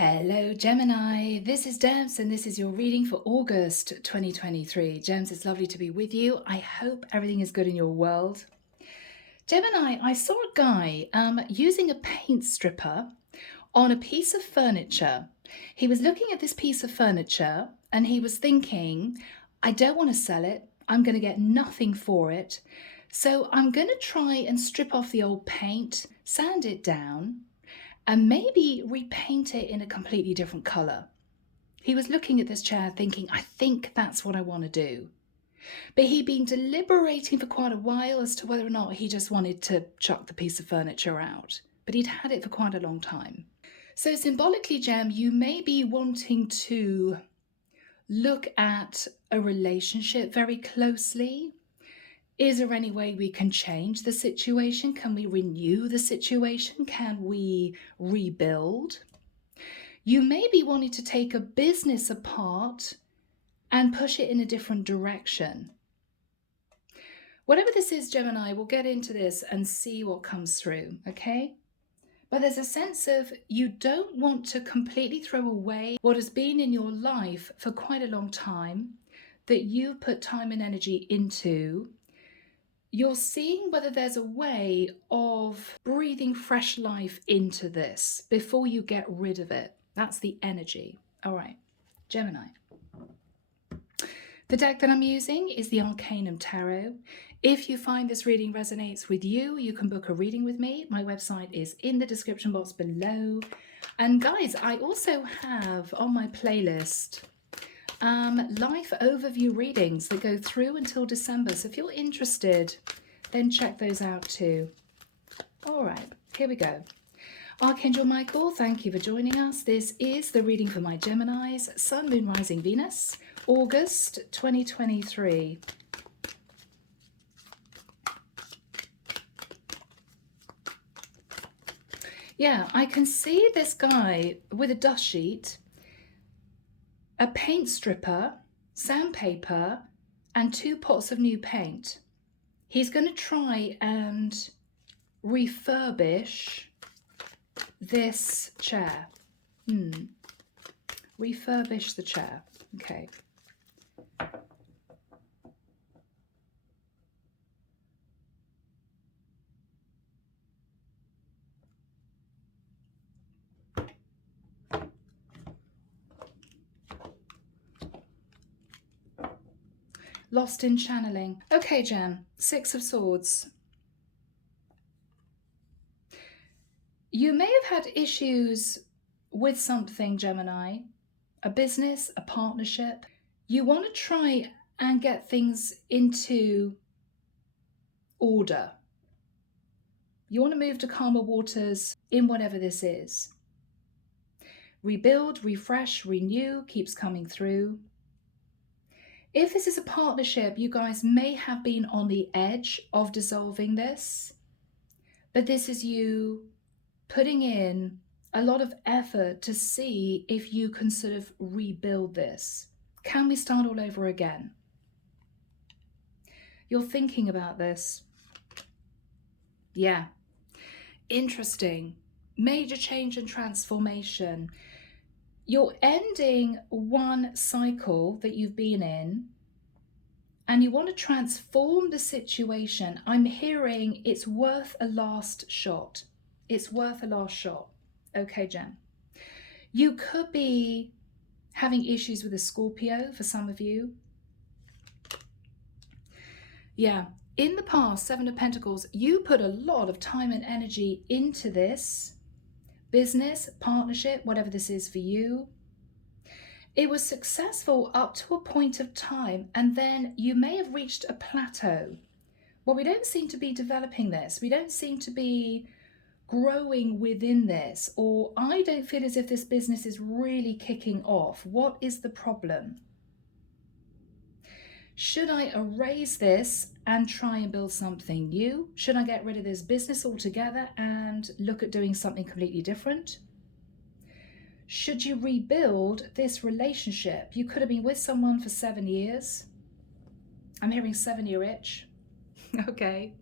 Hello, Gemini. This is Dems, and this is your reading for August 2023. Gems, it's lovely to be with you. I hope everything is good in your world. Gemini, I saw a guy using a paint stripper on a piece of furniture. He was looking at this piece of furniture and he was thinking, I don't want to sell it. I'm going to get nothing for it. So I'm going to try and strip off the old paint, sand it down, and maybe repaint it in a completely different color. He was looking at this chair thinking, I think that's what I want to do. But he'd been deliberating for quite a while as to whether or not he just wanted to chuck the piece of furniture out. But he'd had it for quite a long time. So symbolically, Gem, you may be wanting to look at a relationship very closely. Is there any way we can change the situation? Can we renew the situation? Can we rebuild? You may be wanting to take a business apart and push it in a different direction. Whatever this is, Gemini, we'll get into this and see what comes through, okay? But there's a sense of you don't want to completely throw away what has been in your life for quite a long time that you've put time and energy into. You're seeing whether there's a way of breathing fresh life into this before you get rid of it. That's the energy. All right, Gemini. The deck that I'm using is the Arcanum Tarot. If you find this reading resonates with you, you can book a reading with me. My website is in the description box below. And guys, I also have on my playlist life overview readings that go through until December. So if you're interested, then check those out too. All right, here we go. Archangel Michael, thank you for joining us. This is the reading for my Geminis, Sun, Moon, Rising, Venus, August 2023. Yeah, I can see this guy with a dust sheet, a paint stripper, sandpaper, and 2 pots of new paint. He's going to try and refurbish this chair. Refurbish the chair. Okay. Lost in channeling. Okay, Gem. 6 of Swords. You may have had issues with something, Gemini. A business, a partnership. You want to try and get things into order. You want to move to calmer waters in whatever this is. Rebuild, refresh, renew keeps coming through. If this is a partnership, you guys may have been on the edge of dissolving this, but this is you putting in a lot of effort to see if you can sort of rebuild this. Can we start all over again? You're thinking about this. Yeah. Interesting. Major change and transformation. You're ending one cycle that you've been in and you want to transform the situation. I'm hearing it's worth a last shot. It's worth a last shot. Okay, Jen. You could be having issues with a Scorpio for some of you. Yeah. In the past, 7 of Pentacles, you put a lot of time and energy into this. Business, partnership, whatever this is for you. It was successful up to a point of time, and then you may have reached a plateau. Well, we don't seem to be developing this. We don't seem to be growing within this, or I don't feel as if this business is really kicking off. What is the problem? Should I erase this and try and build something new? Should I get rid of this business altogether and look at doing something completely different? Should you rebuild this relationship? You could have been with someone for 7 years. I'm hearing 7-year itch. Okay.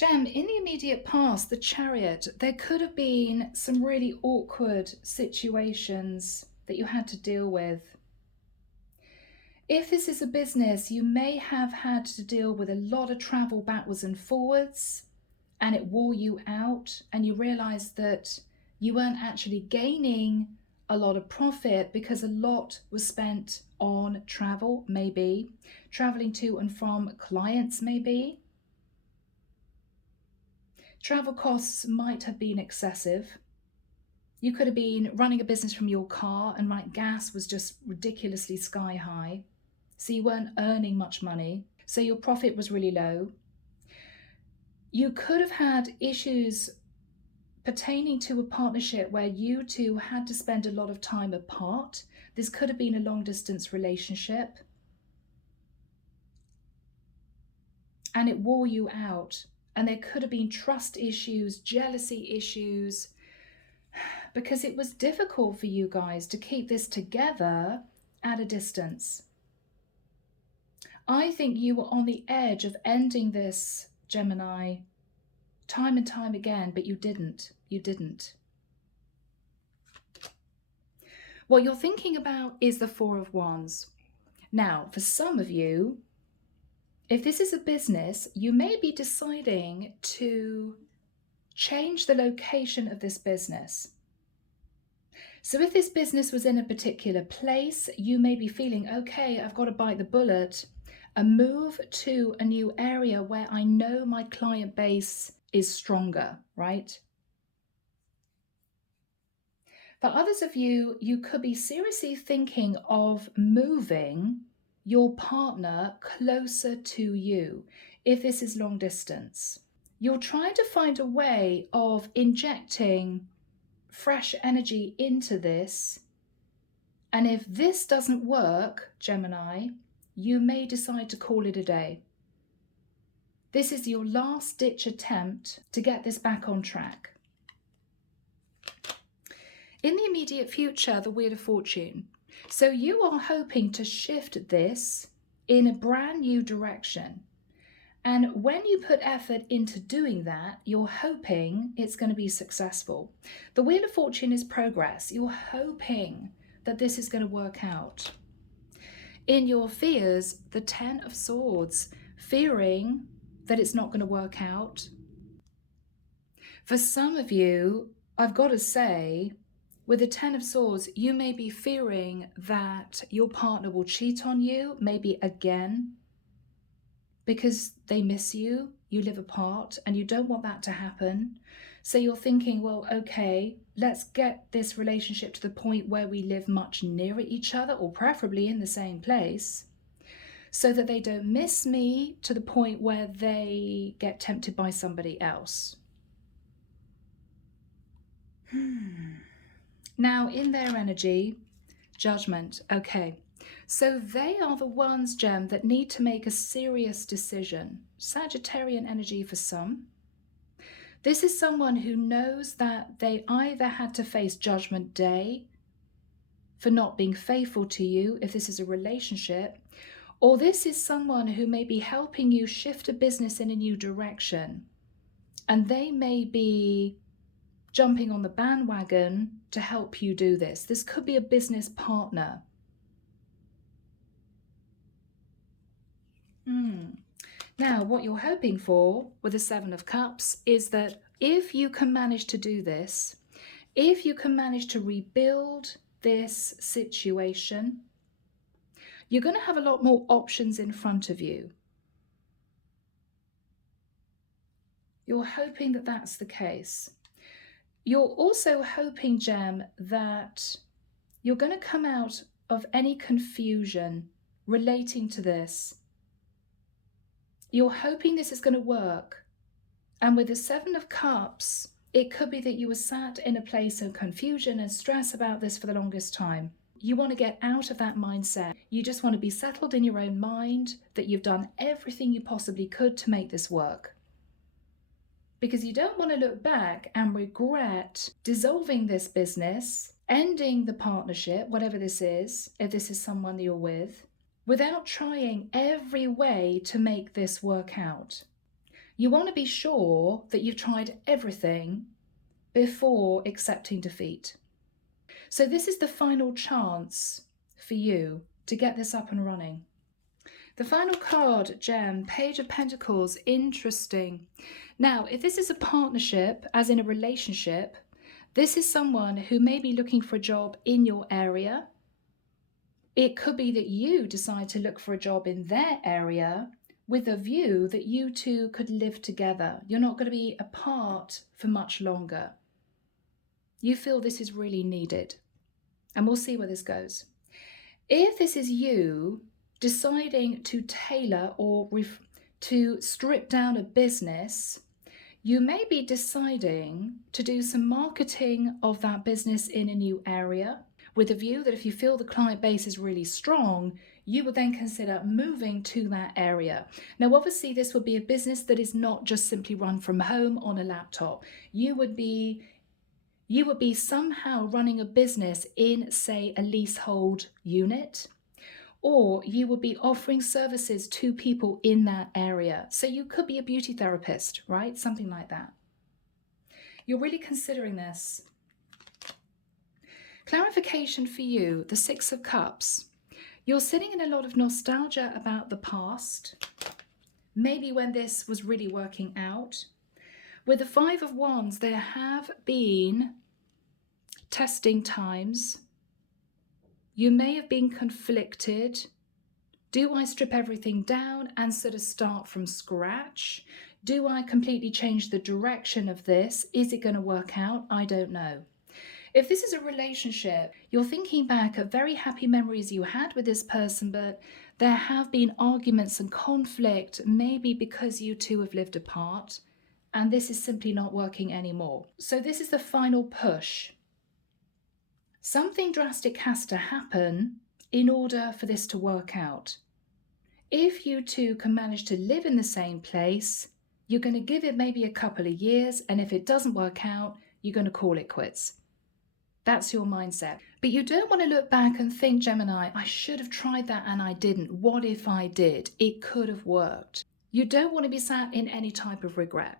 Gem, in the immediate past, the Chariot, there could have been some really awkward situations that you had to deal with. If this is a business, you may have had to deal with a lot of travel backwards and forwards, and it wore you out, and you realized that you weren't actually gaining a lot of profit because a lot was spent on travel, maybe traveling to and from clients, maybe. Travel costs might have been excessive. You could have been running a business from your car and gas was just ridiculously sky high. So you weren't earning much money. So your profit was really low. You could have had issues pertaining to a partnership where you two had to spend a lot of time apart. This could have been a long distance relationship. And it wore you out. And there could have been trust issues, jealousy issues, because it was difficult for you guys to keep this together at a distance. I think you were on the edge of ending this, Gemini, time and time again, but you didn't. You didn't. What you're thinking about is the Four of Wands. Now, for some of you, if this is a business, you may be deciding to change the location of this business. So if this business was in a particular place, you may be feeling, okay, I've got to bite the bullet and move to a new area where I know my client base is stronger, right? For others of you, you could be seriously thinking of moving your partner closer to you if this is long distance. You're trying to find a way of injecting fresh energy into this. And if this doesn't work, Gemini, you may decide to call it a day. This is your last ditch attempt to get this back on track. In the immediate future, the Wheel of Fortune. So you are hoping to shift this in a brand new direction. And when you put effort into doing that, you're hoping it's going to be successful. The Wheel of Fortune is progress. You're hoping that this is going to work out. In your fears, the Ten of Swords, fearing that it's not going to work out. For some of you, I've got to say, with the Ten of Swords, you may be fearing that your partner will cheat on you, maybe again, because they miss you, you live apart, and you don't want that to happen. So you're thinking, well, okay, let's get this relationship to the point where we live much nearer each other, or preferably in the same place, so that they don't miss me to the point where they get tempted by somebody else. Now, in their energy, Judgment, okay. So they are the ones, Gem, that need to make a serious decision. Sagittarian energy for some. This is someone who knows that they either had to face Judgment Day for not being faithful to you, if this is a relationship, or this is someone who may be helping you shift a business in a new direction. And they may be jumping on the bandwagon to help you do this. This could be a business partner. Now, what you're hoping for with the Seven of Cups is that if you can manage to do this, if you can manage to rebuild this situation, you're going to have a lot more options in front of you. You're hoping that that's the case. You're also hoping, Gem, that you're going to come out of any confusion relating to this. You're hoping this is going to work. And with the Seven of Cups, it could be that you were sat in a place of confusion and stress about this for the longest time. You want to get out of that mindset. You just want to be settled in your own mind that you've done everything you possibly could to make this work. Because you don't want to look back and regret dissolving this business, ending the partnership, whatever this is, if this is someone that you're with, without trying every way to make this work out. You want to be sure that you've tried everything before accepting defeat. So this is the final chance for you to get this up and running. The final card, Gem, Page of Pentacles, interesting. Now, if this is a partnership, as in a relationship, this is someone who may be looking for a job in your area. It could be that you decide to look for a job in their area with a view that you two could live together. You're not going to be apart for much longer. You feel this is really needed. And we'll see where this goes. If this is you deciding to tailor or to strip down a business, you may be deciding to do some marketing of that business in a new area with a view that if you feel the client base is really strong, you would then consider moving to that area. Now, obviously, this would be a business that is not just simply run from home on a laptop. You would be somehow running a business in, say, a leasehold unit, or you would be offering services to people in that area. So you could be a beauty therapist, right? Something like that. You're really considering this. Clarification for you, the Six of Cups. You're sitting in a lot of nostalgia about the past, maybe when this was really working out. With the Five of Wands, there have been testing times. You may have been conflicted. Do I strip everything down and sort of start from scratch? Do I completely change the direction of this? Is it going to work out? I don't know. If this is a relationship, you're thinking back at very happy memories you had with this person, but there have been arguments and conflict, maybe because you two have lived apart, and this is simply not working anymore. So this is the final push. Something drastic has to happen in order for this to work out. If you two can manage to live in the same place, you're going to give it maybe a couple of years, and if it doesn't work out, you're going to call it quits. That's your mindset. But you don't want to look back and think, Gemini, I should have tried that and I didn't. What if I did? It could have worked. You don't want to be sat in any type of regret.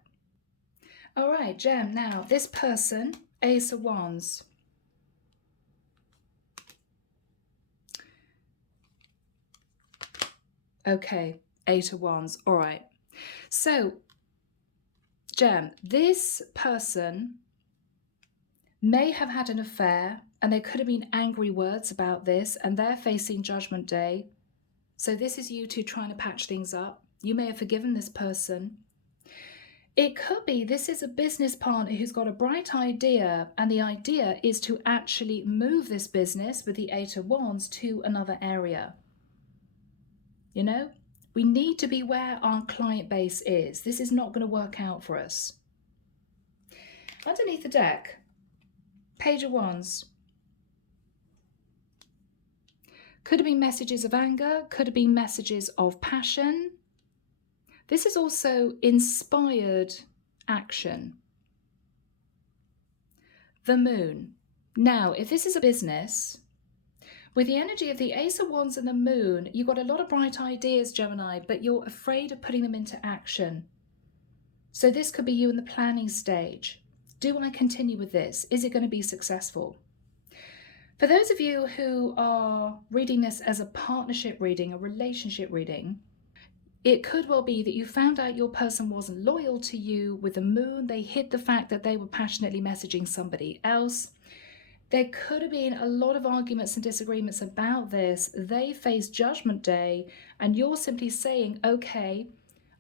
All right, Gem, now this person, Ace of Wands. Okay, Eight of Wands. All right. So, Gem, this person may have had an affair, and there could have been angry words about this, and they're facing Judgment Day. So this is you two trying to patch things up. You may have forgiven this person. It could be this is a business partner who's got a bright idea, and the idea is to actually move this business with the Eight of Wands to another area. You know, we need to be where our client base is. This is not going to work out for us. Underneath the deck, Page of Wands. Could have been messages of anger, could have been messages of passion. This is also inspired action. The Moon. Now, if this is a business, with the energy of the Ace of Wands and the Moon, you've got a lot of bright ideas, Gemini, but you're afraid of putting them into action. So this could be you in the planning stage. Do I continue with this? Is it going to be successful? For those of you who are reading this as a partnership reading, a relationship reading, it could well be that you found out your person wasn't loyal to you. With the Moon, they hid the fact that they were passionately messaging somebody else. There could have been a lot of arguments and disagreements about this. They face Judgment Day, and you're simply saying, okay,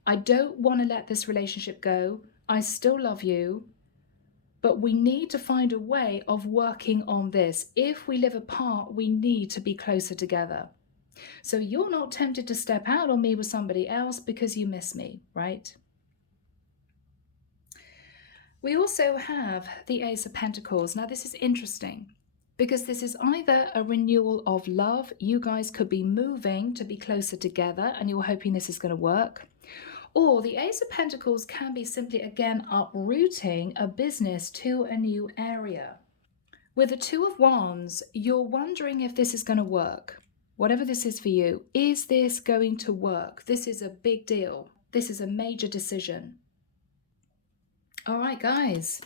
I don't want to let this relationship go. I still love you. But we need to find a way of working on this. If we live apart, we need to be closer together. So you're not tempted to step out on me with somebody else because you miss me, right? We also have the Ace of Pentacles. Now this is interesting because this is either a renewal of love. You guys could be moving to be closer together and you're hoping this is going to work. Or the Ace of Pentacles can be simply, again, uprooting a business to a new area. With the Two of Wands, you're wondering if this is going to work. Whatever this is for you, is this going to work? This is a big deal. This is a major decision. All right, guys.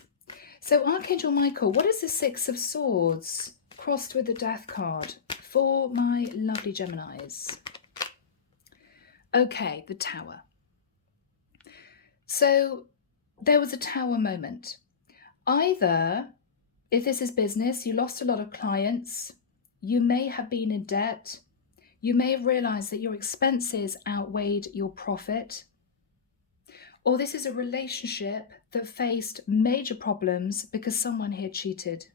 So Archangel Michael, what is the Six of Swords crossed with the Death card for my lovely Geminis? Okay, the Tower. So there was a Tower moment. Either, if this is business, you lost a lot of clients, you may have been in debt, you may have realized that your expenses outweighed your profit, or this is a relationship that faced major problems because someone here cheated.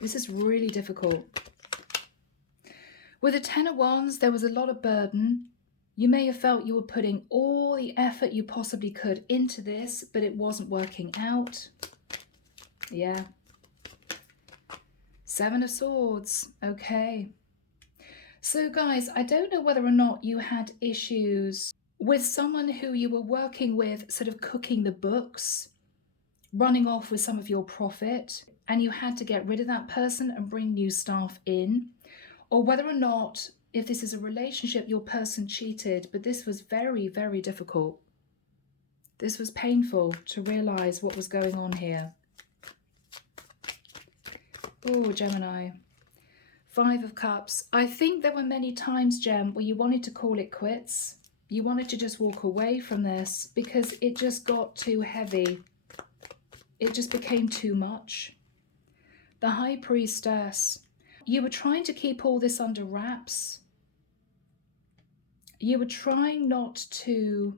This is really difficult. With the Ten of Wands, there was a lot of burden. You may have felt you were putting all the effort you possibly could into this, but it wasn't working out. Yeah. Seven of Swords. Okay. So guys, I don't know whether or not you had issues with someone who you were working with, sort of cooking the books, running off with some of your profit, and you had to get rid of that person and bring new staff in, or whether or not, if this is a relationship, your person cheated, but this was very, very difficult. This was painful to realize what was going on here. Oh, Gemini. Five of Cups. I think there were many times, Gem, where you wanted to call it quits. You wanted to just walk away from this because it just got too heavy. It just became too much. The High Priestess. You were trying to keep all this under wraps. You were trying not to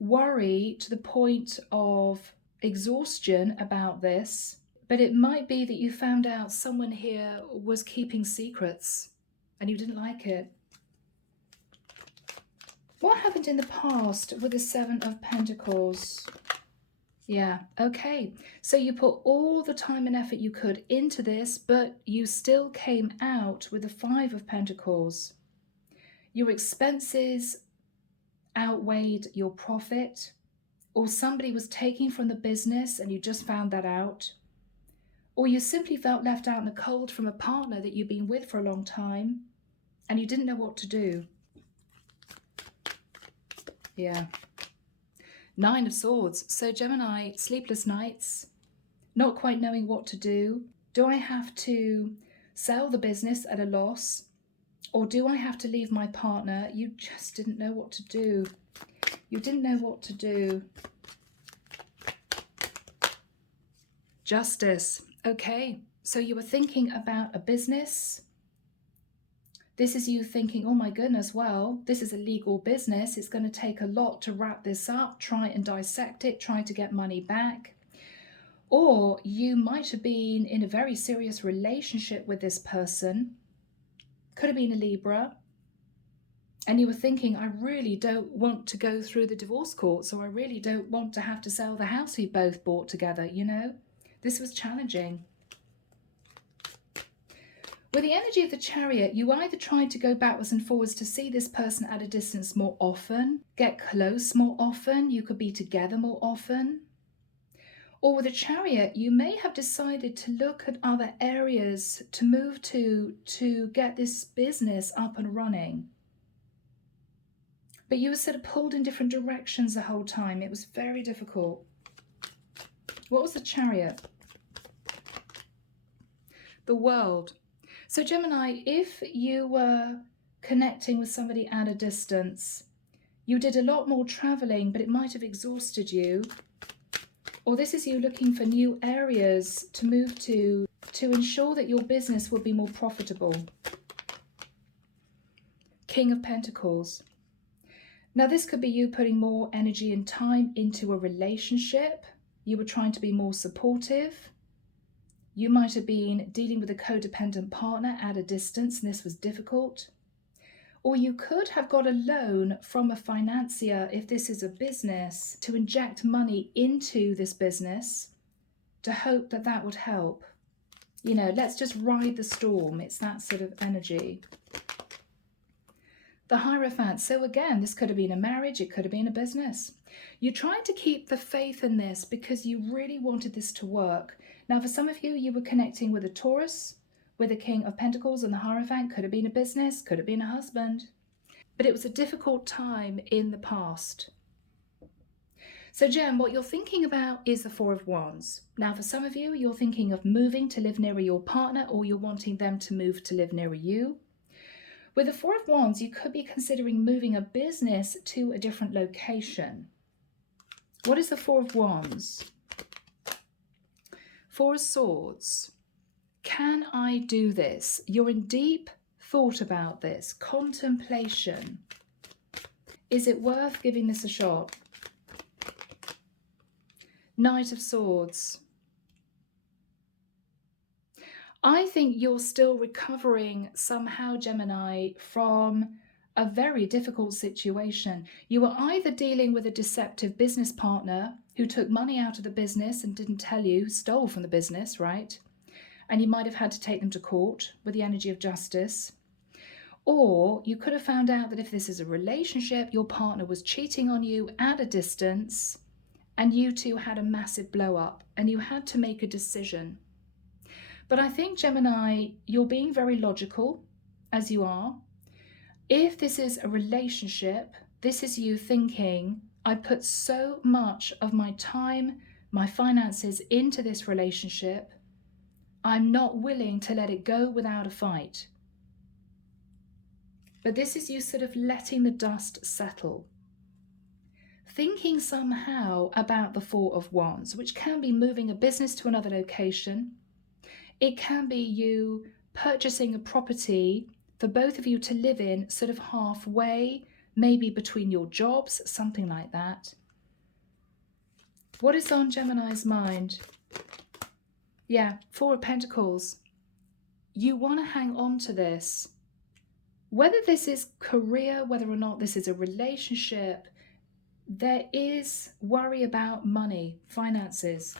worry to the point of exhaustion about this. But it might be that you found out someone here was keeping secrets and you didn't like it. What happened in the past with the Seven of Pentacles? Yeah, okay. So you put all the time and effort you could into this, but you still came out with the Five of Pentacles. Your expenses outweighed your profit, or somebody was taking from the business and you just found that out. Or you simply felt left out in the cold from a partner that you've been with for a long time and you didn't know what to do. Yeah. Nine of Swords. So Gemini, sleepless nights, not quite knowing what to do. Do I have to sell the business at a loss? Or do I have to leave my partner? You just didn't know what to do. You didn't know what to do. Justice. Okay, so you were thinking about a business. This is you thinking, oh my goodness, well, this is a legal business. It's going to take a lot to wrap this up, try and dissect it, try to get money back. Or you might have been in a very serious relationship with this person. Could have been a Libra. And you were thinking, I really don't want to go through the divorce courts, or I really don't want to have to sell the house we both bought together, you know? This was challenging. With the energy of the Chariot, you either tried to go backwards and forwards to see this person at a distance more often, get close more often, you could be together more often. Or with the Chariot, you may have decided to look at other areas to move to get this business up and running. But you were sort of pulled in different directions the whole time. It was very difficult. What was the Chariot? The World. So Gemini, if you were connecting with somebody at a distance, you did a lot more traveling, but it might have exhausted you. Or this is you looking for new areas to move to ensure that your business will be more profitable. King of Pentacles. Now this could be you putting more energy and time into a relationship. You were trying to be more supportive. You might have been dealing with a codependent partner at a distance and this was difficult. Or you could have got a loan from a financier, if this is a business, to inject money into this business to hope that that would help. You know, let's just ride the storm. It's that sort of energy. The Hierophant. So again, this could have been a marriage. It could have been a business. You're trying to keep the faith in this because you really wanted this to work. Now, for some of you, you were connecting with a Taurus, with a King of Pentacles, and the Hierophant could have been a business, could have been a husband. But it was a difficult time in the past. So Gem, what you're thinking about is the Four of Wands. Now, for some of you, you're thinking of moving to live nearer your partner, or you're wanting them to move to live nearer you. With the Four of Wands, you could be considering moving a business to a different location. What is the Four of Wands? Four of Swords. Can I do this? You're in deep thought about this. Contemplation. Is it worth giving this a shot? Knight of Swords. I think you're still recovering somehow, Gemini, from a very difficult situation. You were either dealing with a deceptive business partner who took money out of the business and didn't tell you, stole from the business, right? And you might have had to take them to court with the energy of justice. Or you could have found out that if this is a relationship, your partner was cheating on you at a distance, and you two had a massive blow up and you had to make a decision. But I think, Gemini, you're being very logical, as you are. If this is a relationship, this is you thinking, I put so much of my time, my finances into this relationship, I'm not willing to let it go without a fight. But this is you sort of letting the dust settle. Thinking somehow about the Four of Wands, which can be moving a business to another location. It can be you purchasing a property for both of you to live in sort of halfway, maybe between your jobs, something like that. What is on Gemini's mind? Yeah, Four of Pentacles. You want to hang on to this. Whether this is career, whether or not this is a relationship, there is worry about money, finances.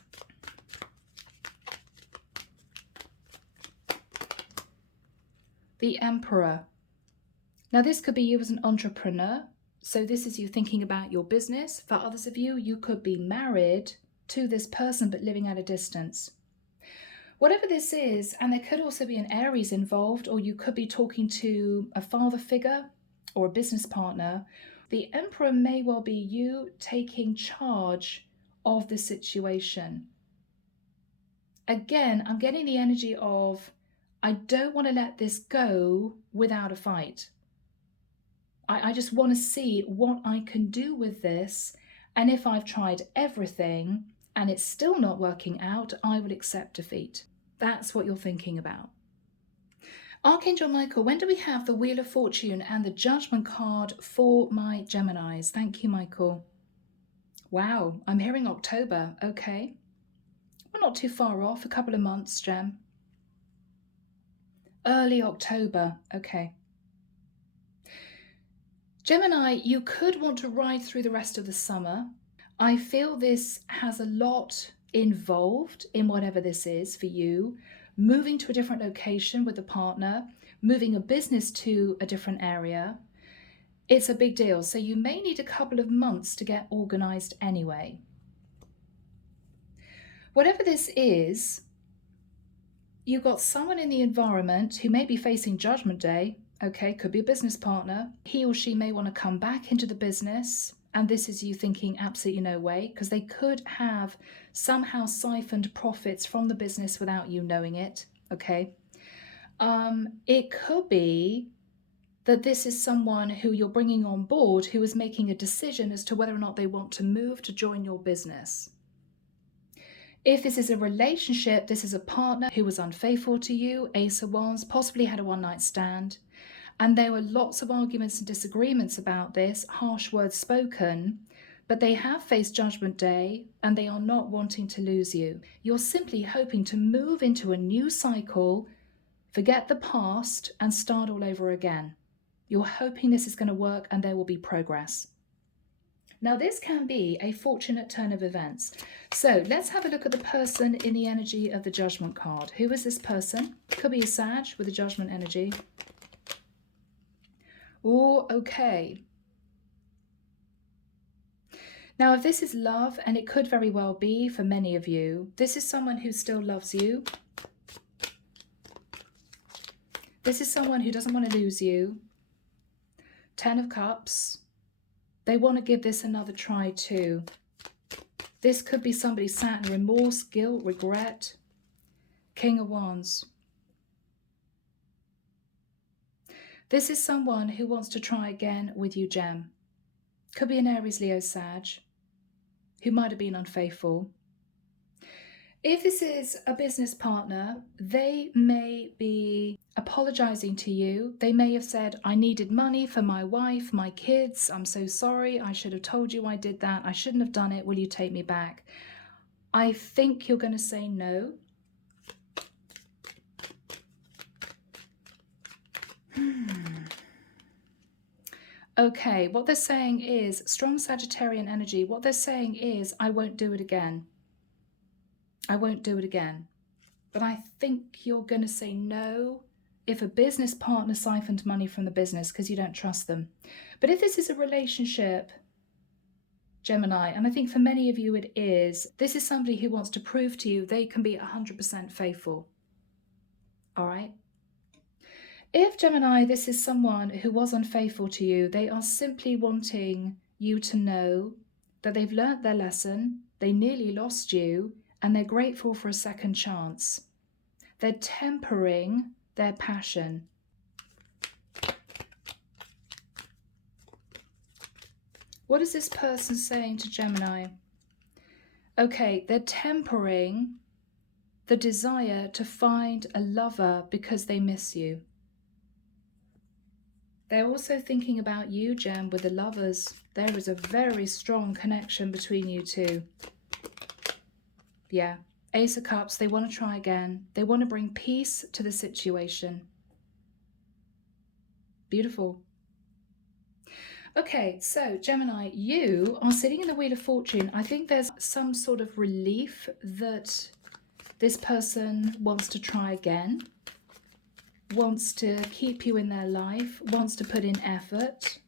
The Emperor. Now this could be you as an entrepreneur. So this is you thinking about your business. For others of you, you could be married to this person but living at a distance. Whatever this is, and there could also be an Aries involved, or you could be talking to a father figure or a business partner. The Emperor may well be you taking charge of the situation. Again, I'm getting the energy of, I don't want to let this go without a fight. I just want to see what I can do with this. And if I've tried everything and it's still not working out, I will accept defeat. That's what you're thinking about. Archangel Michael, when do we have the Wheel of Fortune and the Judgment card for my Geminis? Thank you, Michael. Wow, I'm hearing October. Okay. We're not too far off, a couple of months, Gem. Early October. Okay. Gemini, you could want to ride through the rest of the summer. I feel this has a lot involved in whatever this is for you. Moving to a different location with a partner, moving a business to a different area. It's a big deal. So you may need a couple of months to get organized anyway. Whatever this is, you've got someone in the environment who may be facing Judgment Day. Okay, could be a business partner. He or she may want to come back into the business. And this is you thinking absolutely no way, because they could have somehow siphoned profits from the business without you knowing it. Okay. It could be that this is someone who you're bringing on board who is making a decision as to whether or not they want to move to join your business. If this is a relationship, this is a partner who was unfaithful to you, Ace of Wands, possibly had a one-night stand. And there were lots of arguments and disagreements about this, harsh words spoken, but they have faced Judgment Day and they are not wanting to lose you. You're simply hoping to move into a new cycle, forget the past and start all over again. You're hoping this is going to work and there will be progress. Now this can be a fortunate turn of events. So let's have a look at the person in the energy of the Judgment card. Who is this person? Could be a Sag with the Judgment energy. Oh, okay. Now, if this is love, and it could very well be for many of you, this is someone who still loves you. This is someone who doesn't want to lose you. 10 of Cups. They want to give this another try too. This could be somebody sat in remorse, guilt, regret. King of Wands. This is someone who wants to try again with you, Gem. Could be an Aries, Leo, Sag, who might have been unfaithful. If this is a business partner, they may be apologizing to you. They may have said, I needed money for my wife, my kids. I'm so sorry. I should have told you I did that. I shouldn't have done it. Will you take me back? I think you're going to say no. Okay, what they're saying is strong Sagittarian energy. What they're saying is, I won't do it again. I won't do it again. But I think you're going to say no if a business partner siphoned money from the business because you don't trust them. But if this is a relationship, Gemini, and I think for many of you it is, this is somebody who wants to prove to you they can be 100% faithful. All right? If, Gemini, this is someone who was unfaithful to you, they are simply wanting you to know that they've learnt their lesson, they nearly lost you, and they're grateful for a second chance. They're tempering their passion. What is this person saying to Gemini? Okay, they're tempering the desire to find a lover because they miss you. They're also thinking about you, Gem, with the lovers. There is a very strong connection between you two. Yeah. Ace of Cups, they want to try again. They want to bring peace to the situation. Beautiful. Okay, so Gemini, you are sitting in the Wheel of Fortune. I think there's some sort of relief that this person wants to try again, wants to keep you in their life, wants to put in effort.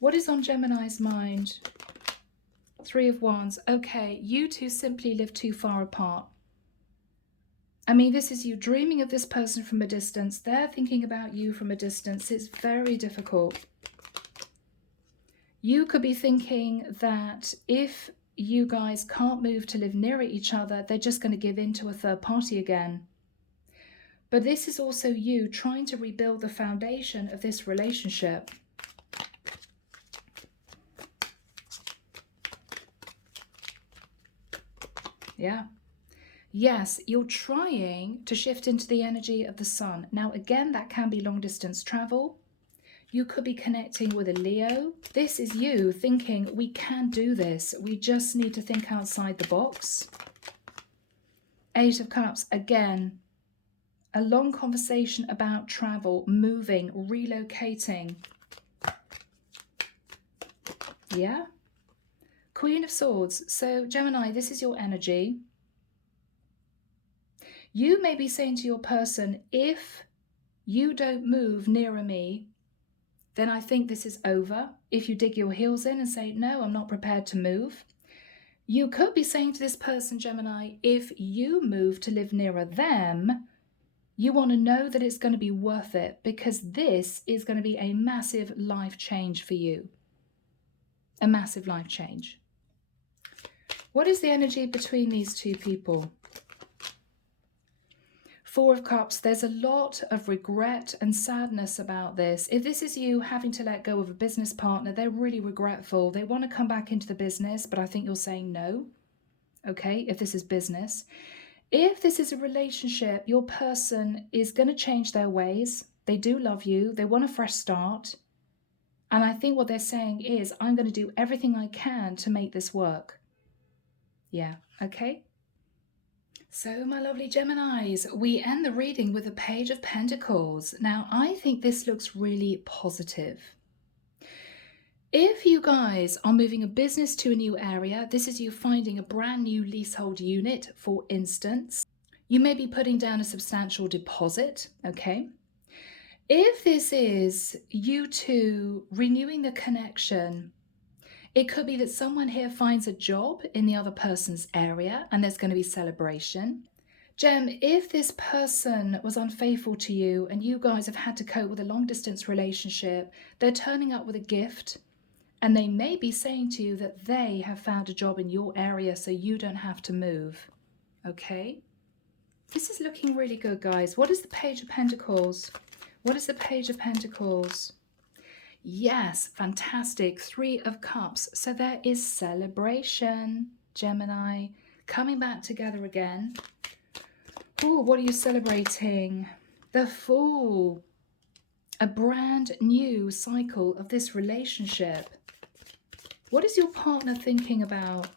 What is on Gemini's mind? Three of Wands. Okay, you two simply live too far apart. I mean, this is you dreaming of this person from a distance. They're thinking about you from a distance. It's very difficult. You could be thinking that if you guys can't move to live near each other, they're just going to give in to a third party again. But this is also you trying to rebuild the foundation of this relationship. Yeah. Yes, you're trying to shift into the energy of the sun. Now, again, that can be long distance travel. You could be connecting with a Leo. This is you thinking, we can do this. We just need to think outside the box. Eight of Cups, again, a long conversation about travel, moving, relocating. Yeah. Queen of Swords. So, Gemini, this is your energy. You may be saying to your person, if you don't move nearer me, then I think this is over. If you dig your heels in and say, no, I'm not prepared to move. You could be saying to this person, Gemini, if you move to live nearer them, you want to know that it's going to be worth it because this is going to be a massive life change for you. A massive life change. What is the energy between these two people? Four of Cups, there's a lot of regret and sadness about this. If this is you having to let go of a business partner, they're really regretful. They want to come back into the business, but I think you're saying no. Okay, if this is business. If this is a relationship, your person is going to change their ways. They do love you. They want a fresh start. And I think what they're saying is, I'm going to do everything I can to make this work. Yeah, okay. So, my lovely Geminis, we end the reading with a Page of Pentacles. Now, I think this looks really positive. If you guys are moving a business to a new area, this is you finding a brand new leasehold unit, for instance. You may be putting down a substantial deposit, okay? If this is you two renewing the connection, it could be that someone here finds a job in the other person's area and there's going to be celebration. Gem, if this person was unfaithful to you and you guys have had to cope with a long distance relationship, they're turning up with a gift And they may be saying to you that they have found a job in your area so you don't have to move. Okay? This is looking really good, guys. What is the Page of Pentacles? What is the Page of Pentacles? Yes, fantastic. 3 of Cups. So there is celebration, Gemini. Coming back together again. Oh, what are you celebrating? The Fool. A brand new cycle of this relationship. What is your partner thinking about?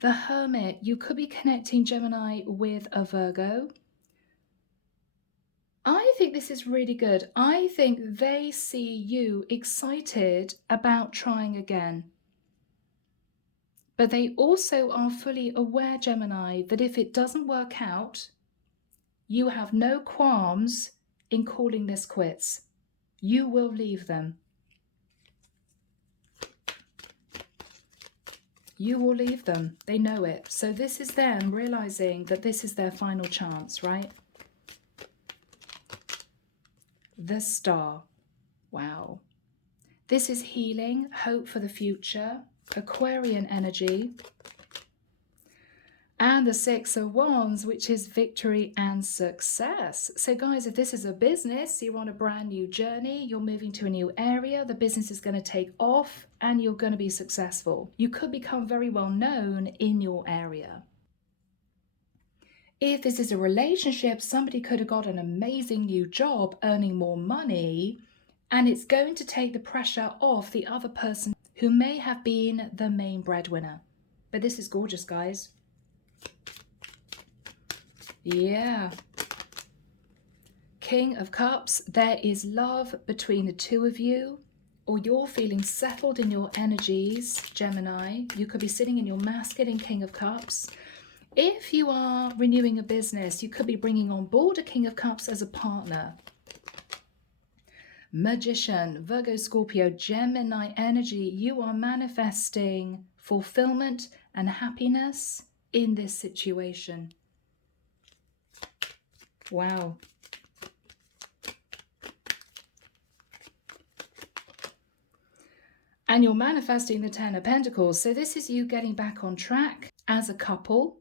The Hermit. You could be connecting, Gemini, with a Virgo. I think this is really good. I think they see you excited about trying again. But they also are fully aware, Gemini, that if it doesn't work out, you have no qualms in calling this quits. You will leave them. You will leave them. They know it. So this is them realizing that this is their final chance, right? The Star. Wow. This is healing, hope for the future, Aquarian energy. And the 6 of Wands, which is victory and success. So guys, if this is a business, you're on a brand new journey, you're moving to a new area, the business is going to take off and you're going to be successful. You could become very well known in your area. If this is a relationship, somebody could have got an amazing new job, earning more money, and it's going to take the pressure off the other person who may have been the main breadwinner. But this is gorgeous, guys. Yeah. King of Cups, there is love between the two of you, or you're feeling settled in your energies, Gemini. You could be sitting in your masculine King of Cups. If you are renewing a business, you could be bringing on board a King of Cups as a partner. Magician, Virgo, Scorpio, Gemini energy, you are manifesting fulfillment and happiness in this situation. Wow. And you're manifesting the 10 of Pentacles. So this is you getting back on track as a couple.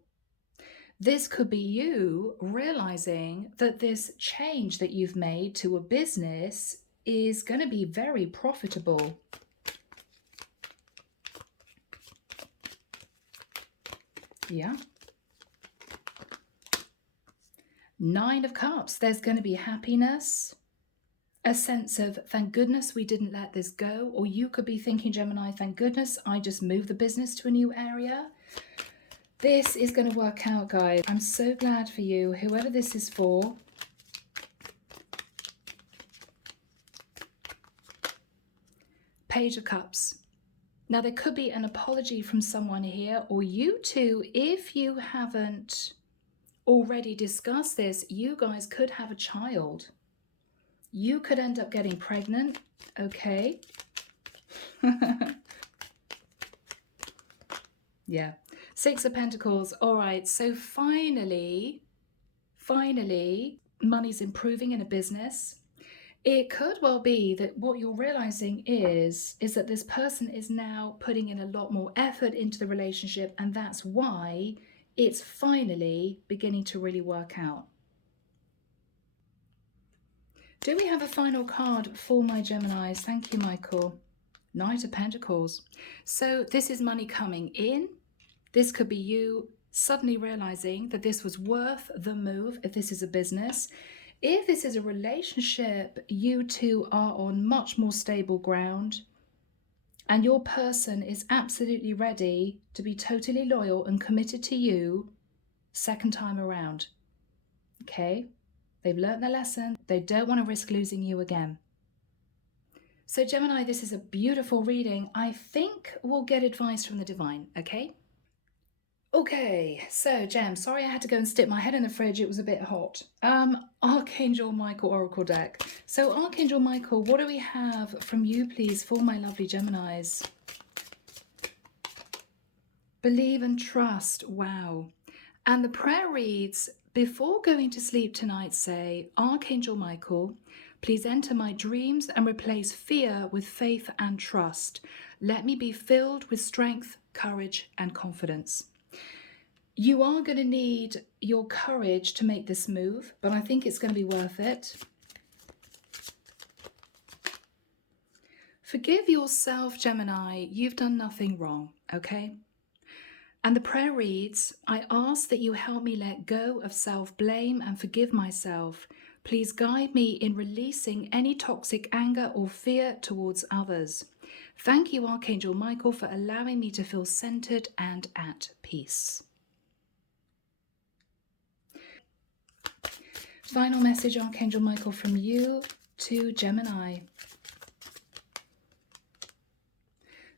This could be you realizing that this change that you've made to a business is going to be very profitable. Yeah. 9 of Cups. There's going to be happiness. A sense of, thank goodness we didn't let this go. Or you could be thinking, Gemini, thank goodness I just moved the business to a new area. This is going to work out, guys. I'm so glad for you, whoever this is for. Page of Cups. Now, there could be an apology from someone here, or you two, if you haven't already discussed this, you guys could have a child. You could end up getting pregnant, okay? Yeah. 6 of Pentacles. All right, so finally, money's improving in a business. It could well be that what you're realizing is that this person is now putting in a lot more effort into the relationship, and that's why it's finally beginning to really work out. Do we have a final card for my Geminis? Thank you, Michael. Knight of Pentacles. So this is money coming in. This could be you suddenly realizing that this was worth the move if this is a business. If this is a relationship, you two are on much more stable ground and your person is absolutely ready to be totally loyal and committed to you second time around. Okay? They've learned their lesson. They don't want to risk losing you again. So Gemini, this is a beautiful reading. I think we'll get advice from the divine, okay? Okay, so Gem, sorry I had to go and stick my head in the fridge. It was a bit hot. Archangel Michael Oracle deck. So Archangel Michael, what do we have from you, please, for my lovely Geminis? Believe and trust. Wow. And the prayer reads, before going to sleep tonight, say, Archangel Michael, Please enter my dreams and replace fear with faith and trust. Let me be filled with strength, courage, and confidence. You are going to need your courage to make this move, but I think it's going to be worth it. Forgive yourself, Gemini. You've done nothing wrong, okay? And the prayer reads, I ask that you help me let go of self-blame and forgive myself. Please guide me in releasing any toxic anger or fear towards others. Thank you, Archangel Michael, for allowing me to feel centered and at peace. Final message, Archangel Michael, from you to Gemini.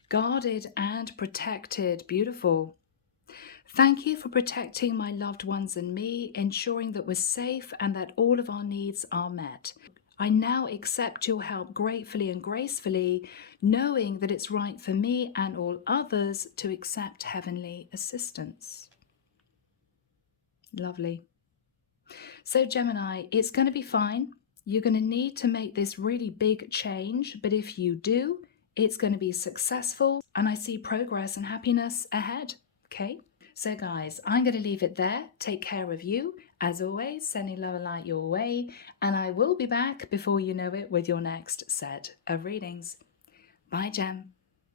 Guarded and protected. Beautiful. Thank you for protecting my loved ones and me, ensuring that we're safe and that all of our needs are met. I now accept your help gratefully and gracefully, knowing that it's right for me and all others to accept heavenly assistance. Lovely. So Gemini, it's going to be fine. You're going to need to make this really big change, but if you do, it's going to be successful, and I see progress and happiness ahead, okay? So guys, I'm going to leave it there. Take care of you. As always, sending love and light your way, and I will be back before you know it with your next set of readings. Bye, Gem.